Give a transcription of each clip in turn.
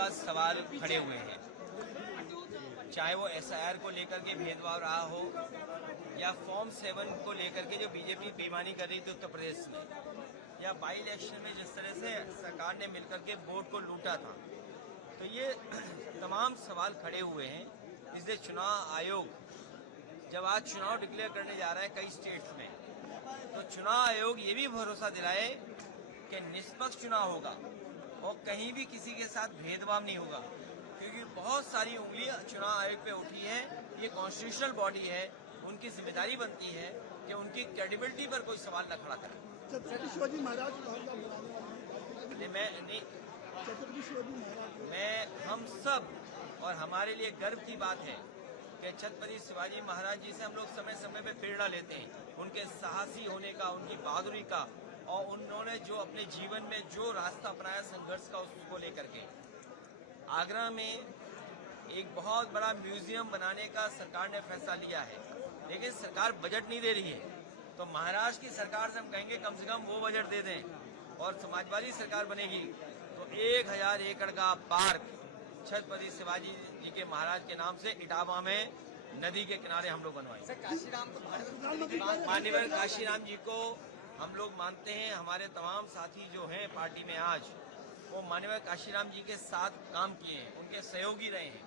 बाद सवाल खड़े हुए हैं, चाहे वो SIR को लेकर के भेदभाव रहा हो या फॉर्म 7 को लेकर के जो बीजेपी बेईमानी कर रही थी उत्तर प्रदेश में, या बाई इलेक्शन में जिस तरह से सरकार ने मिलकर के वोट को लूटा था, तो ये तमाम सवाल खड़े हुए हैं। इसलिए चुनाव आयोग जब आज चुनाव डिक्लेयर करने जा रहा है कई स्टेट्स में, तो चुनाव आयोग ये भी भरोसा दिलाए कि निष्पक्ष चुनाव होगा और कहीं भी किसी के साथ भेदभाव नहीं होगा, क्योंकि बहुत सारी उंगलियां चुनाव आयोग पे उठी है। ये कॉन्स्टिट्यूशनल बॉडी है, उनकी जिम्मेदारी बनती है कि उनकी क्रेडिबिलिटी पर कोई सवाल न खड़ा करे। छत्रपति शिवाजी महाराज हम सब और हमारे लिए गर्व की बात है कि छत्रपति शिवाजी महाराज जी से हम लोग समय समय पे प्रेरणा लेते हैं, उनके साहसी होने का, उनकी बहादुरी का, और उन्होंने जो अपने जीवन में जो रास्ता अपनाया संघर्ष का, उसको लेकर के आगरा में एक बहुत बड़ा म्यूजियम बनाने का सरकार ने फैसला लिया है, लेकिन सरकार बजट नहीं दे रही है। तो महाराष्ट्र की सरकार से हम कहेंगे कम से कम वो बजट दे दें, और समाजवादी सरकार बनेगी तो 1000 एकड़ का पार्क छत्रपति शिवाजी जी के महाराज के नाम से इटावा में नदी के किनारे हम लोग बनवाएंगे। माननीय काशीराम जी को हम लोग मानते हैं, हमारे तमाम साथी जो हैं पार्टी में आज, वो माननीय काशीराम जी के साथ काम किए हैं, उनके सहयोगी रहे हैं,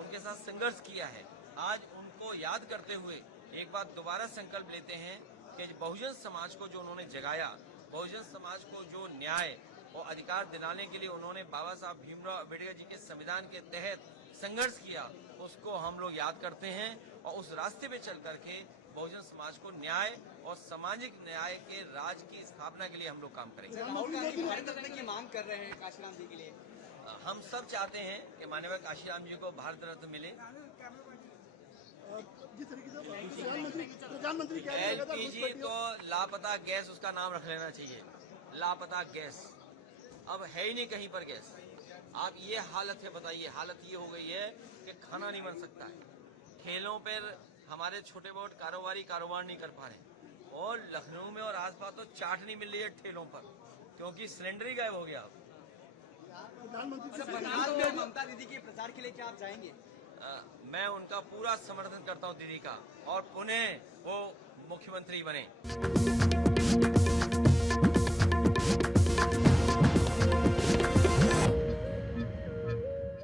उनके साथ संघर्ष किया है। आज उनको याद करते हुए एक बार दोबारा संकल्प लेते हैं कि बहुजन समाज को जो उन्होंने जगाया, बहुजन समाज को जो न्याय और अधिकार दिलाने के लिए उन्होंने बाबा साहब भीमराव अम्बेडकर जी के संविधान के तहत संघर्ष किया, उसको हम लोग याद करते हैं और उस रास्ते पे चल करके बहुजन समाज को न्याय और सामाजिक न्याय के राज की स्थापना के लिए हम लोग काम करेंगे। राहुल गांधी भारत रत्न की मांग कर रहे हैं काशीराम जी के लिए। हम सब चाहते हैं कि माननीय काशीराम जी को भारत रत्न मिले। जिस तरीके से प्रधानमंत्री LPG तो लापता गैस उसका नाम रख लेना चाहिए, लापता गैस। अब है ही नहीं कहीं पर गैस। आप ये हालत है, बताइए, हालत ये हो गई है कि खाना नहीं बन सकता है। ठेलों पर हमारे छोटे बहुत कारोबार नहीं कर पा रहे, और लखनऊ में और आसपास तो चाट नहीं मिल रही है ठेलों पर, क्योंकि सिलेंडर ही गायब हो गया। प्रधानमंत्री बंगाल में ममता दीदी के प्रचार के लिए क्या आप जाएंगे? मैं उनका पूरा समर्थन करता हूं दीदी का, और पुनः वो मुख्यमंत्री बने।